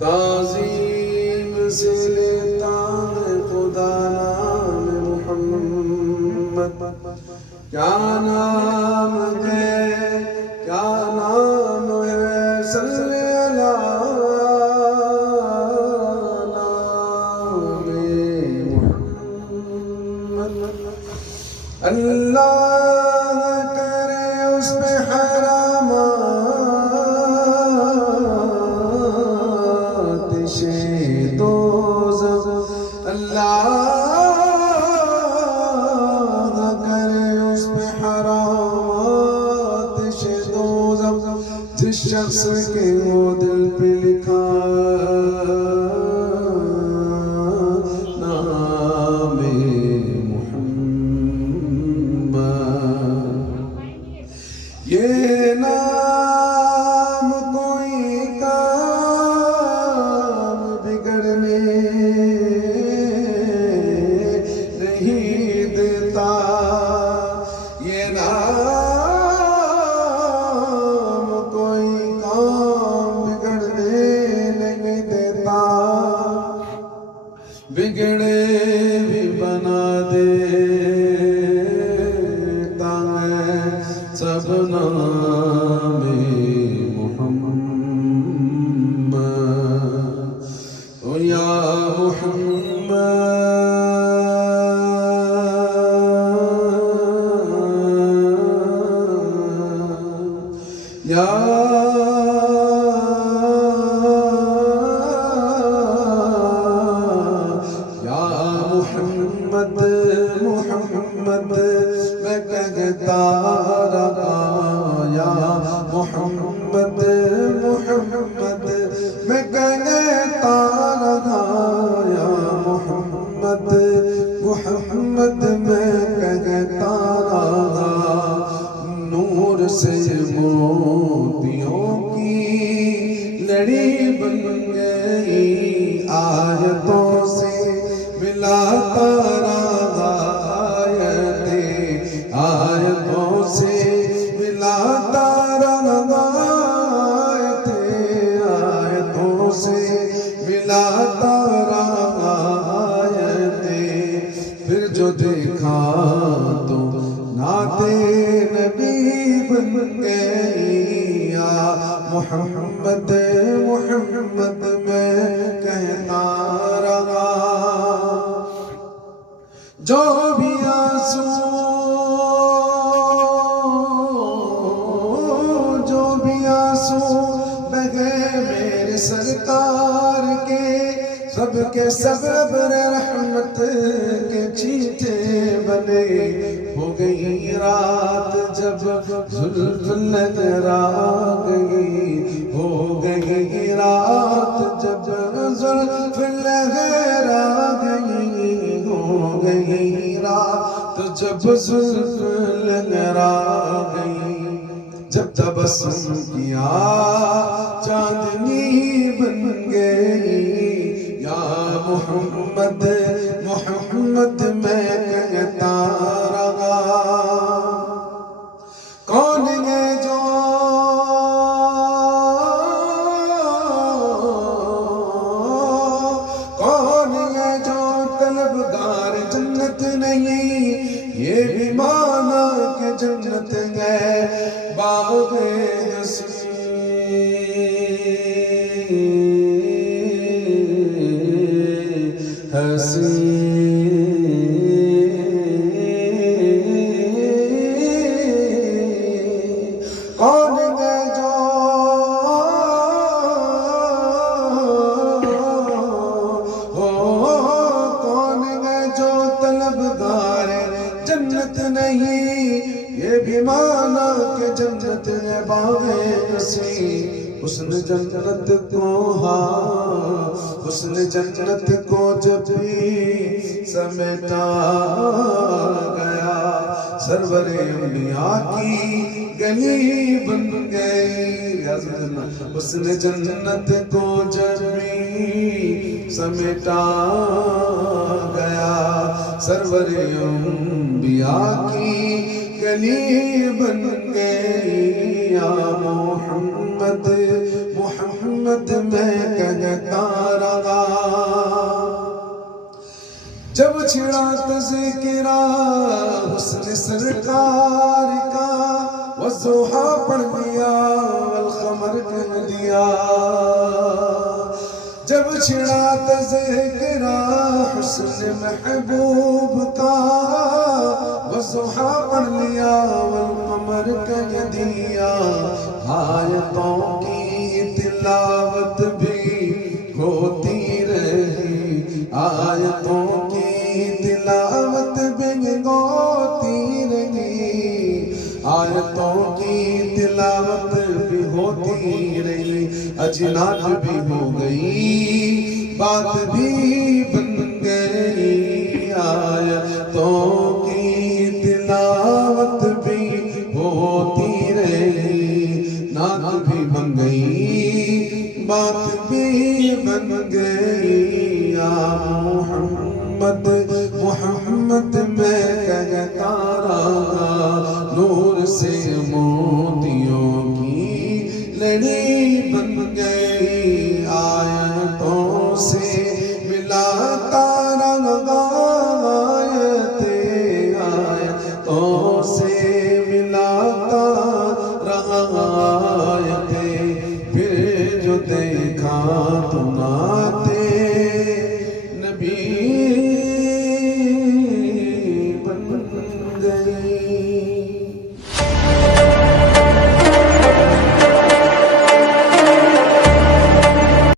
تعظیم سے لیتا ہے خدا نام محمد. کیا نام ہے، کیا نام ہے، صلی اللہ نام محمد. اللہ کرے اس پہ حرامات دوزخ. اللہ کرے اس پہ حرامات دوزخ. جس شخص کے وہ دل پہ لکھا نام یہ نام کوئی کام بگڑنے نہیں دیتا. یہ نام کوئی کام بگڑنے نہیں دیتا. بگڑے بھی بنا دیتا ہے سب نام محمد. او یا محمد یا محمد محمد میں کہتا رہا. یا محمد محمد میں کہتا رہا. یا محمد محمد میں کہتا رہا. نور سے موتیوں کی لڑی بن گئی. آیتوں سے ملاتا رہا. آیتوں سے ملاتا رہا. آیتوں سے ملاتا رہا. پھر جو دیکھا تو نعت نبی بن گئی. یا محمد محمد میں کہتا رہا. جو بھی آنسو بہے میرے سرکار کے، سب کے سب رحمت کے چھینٹے بنے. ہو گئی رات جب زلف لہرا گئی. ہو گئی رات جب زلف لہرا گئی. ہو گئی رات جب زلف لہرا گئی. جب تبسم کیا چاندنی بن گئی. یا محمد محمد میں کہتا رہا. کون ہے جو طلبگار جنت نہیں؟ یہ بھی مانا کہ جنت ہے باغ کون ہے جو کون ہے جو طلبگار جنت نہیں؟ یہ بھی مانا کہ جنت ہے باغ نصیب. حسن جنت کو حسن جنت کو جب بھی سمیٹا گیا. سرور انبیاء کی گلی بن گئی. حسن جنت کو جب بھی سمیٹا گیا. سرور انبیاء کی گلی بن گئی. یا محمد محمد محمد میں کہتا رہا جب چھڑا تذکرہ حسن سرکار کا والضحا پڑھ لیا والقمر کہہ دیا جب چھڑا تذکرہ حسن محبوب کا والضحا پڑھ لیا والقمر کہہ دیا آیتوں کی تلاوت بھی ہوتی رہی آیتوں کی تلاوت بھی ہوتی رہی آیتوں کی تلاوت بھی ہوتی رہی اجنات بھی ہو گئی بات بھی بن گئی آیتوں کی تلاوت بھی ہوتی رہی نعت بھی بن گئی بات بھی بن گئی یا محمد محمد میں کہتا رہا نور سے موتیوں کی لڑی بن گئی آیتوں سے ملاتا رہا آیتوں سے